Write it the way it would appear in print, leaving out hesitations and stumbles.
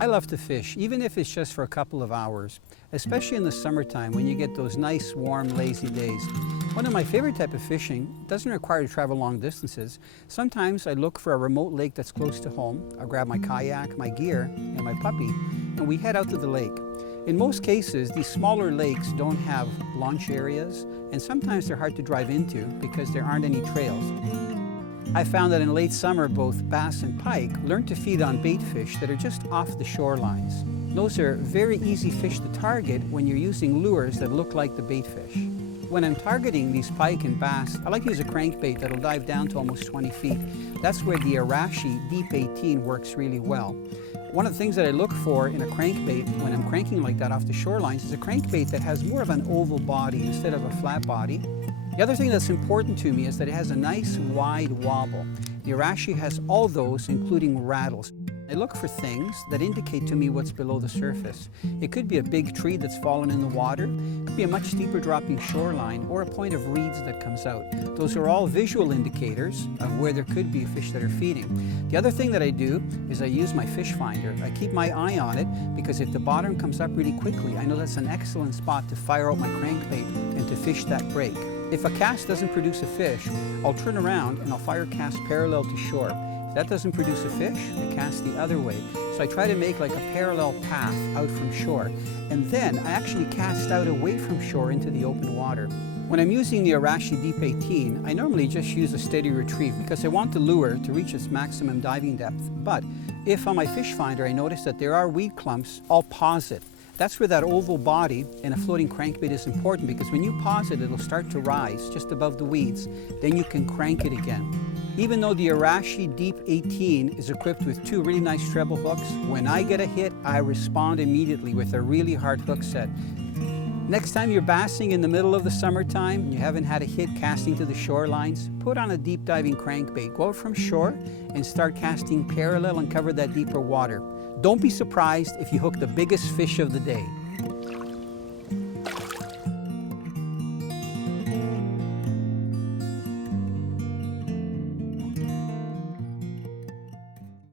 I love to fish, even if it's just for a couple of hours, especially in the summertime when you get those nice, warm, lazy days. One of my favorite type of fishing doesn't require to travel long distances. Sometimes I look for a remote lake that's close to home. I'll grab my kayak, my gear, and my puppy, and we head out to the lake. In most cases, these smaller lakes don't have launch areas, and sometimes they're hard to drive into because there aren't any trails. I found that in late summer, both bass and pike learn to feed on bait fish that are just off the shorelines. Those are very easy fish to target when you're using lures that look like the bait fish. When I'm targeting these pike and bass, I like to use a crankbait that'll dive down to almost 20 feet. That's where the Arashi Deep 18 works really well. One of the things that I look for in a crankbait when I'm cranking like that off the shorelines is a crankbait that has more of an oval body instead of a flat body. The other thing that's important to me is that it has a nice wide wobble. The Arashi has all those, including rattles. I look for things that indicate to me what's below the surface. It could be a big tree that's fallen in the water, it could be a much steeper dropping shoreline, or a point of reeds that comes out. Those are all visual indicators of where there could be fish that are feeding. The other thing that I do is I use my fish finder. I keep my eye on it because if the bottom comes up really quickly, I know that's an excellent spot to fire out my crankbait and to fish that break. If a cast doesn't produce a fish, I'll turn around and I'll fire a cast parallel to shore. If that doesn't produce a fish, I cast the other way. So I try to make like a parallel path out from shore. And then I actually cast out away from shore into the open water. When I'm using the Arashi Deep 18, I normally just use a steady retrieve because I want the lure to reach its maximum diving depth. But if on my fish finder I notice that there are weed clumps, I'll pause it. That's where that oval body in a floating crankbait is important because when you pause it, it'll start to rise just above the weeds. Then you can crank it again. Even though the Arashi Deep 18 is equipped with two really nice treble hooks, when I get a hit, I respond immediately with a really hard hook set. Next time you're bassing in the middle of the summertime and you haven't had a hit casting to the shorelines, put on a deep diving crankbait. Go out from shore and start casting parallel and cover that deeper water. Don't be surprised if you hook the biggest fish of the day.